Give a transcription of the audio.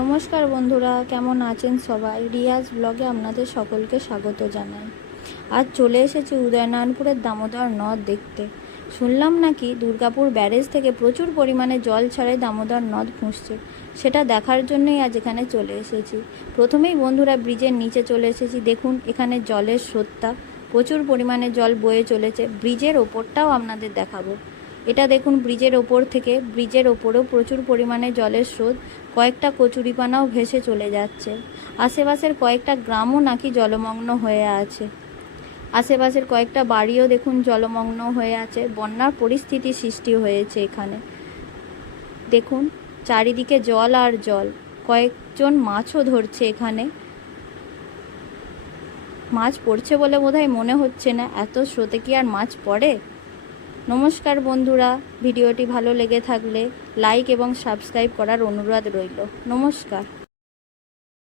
নমস্কার বন্ধুরা, কেমন আছেন সবাই? রিয়াজ ব্লগে আপনাদের সকলকে স্বাগত জানাই। আজ চলে এসেছি উদয়নারায়ণপুরের দামোদর নদ দেখতে। শুনলাম নাকি দুর্গাপুর ব্যারেজ থেকে প্রচুর পরিমাণে জল ছাড়াই দামোদর নদ ফুঁসছে। সেটা দেখার জন্যই আজ এখানে চলে এসেছি। প্রথমেই বন্ধুরা ব্রিজের নিচে চলে এসেছি। দেখুন এখানে জলের স্রোতটা, প্রচুর পরিমাণে জল বয়ে চলেছে। ব্রিজের ওপরটাও আপনাদের দেখাবো। এটা দেখুন ব্রিজের ওপর থেকে, ব্রিজের ওপরেও প্রচুর পরিমাণে জলের স্রোত। কয়েকটা কচুরিপানাও ভেসে চলে যাচ্ছে। আশেপাশের কয়েকটা গ্রামও নাকি জলমগ্ন হয়ে আছে। আশেপাশের কয়েকটা বাড়িও দেখুন জলমগ্ন হয়ে আছে। বন্যার পরিস্থিতি সৃষ্টি হয়েছে এখানে। দেখুন চারিদিকে জল আর জল। কয়েকজন মাছও ধরছে এখানে। মাছ পড়ছে বলে বোধহয় মনে হচ্ছে না, এত স্রোতে কি আর মাছ পড়ে? নমস্কার বন্ধুরা, ভিডিওটি ভালো লেগে থাকলে লাইক এবং সাবস্ক্রাইব করার অনুরোধ রইল। নমস্কার।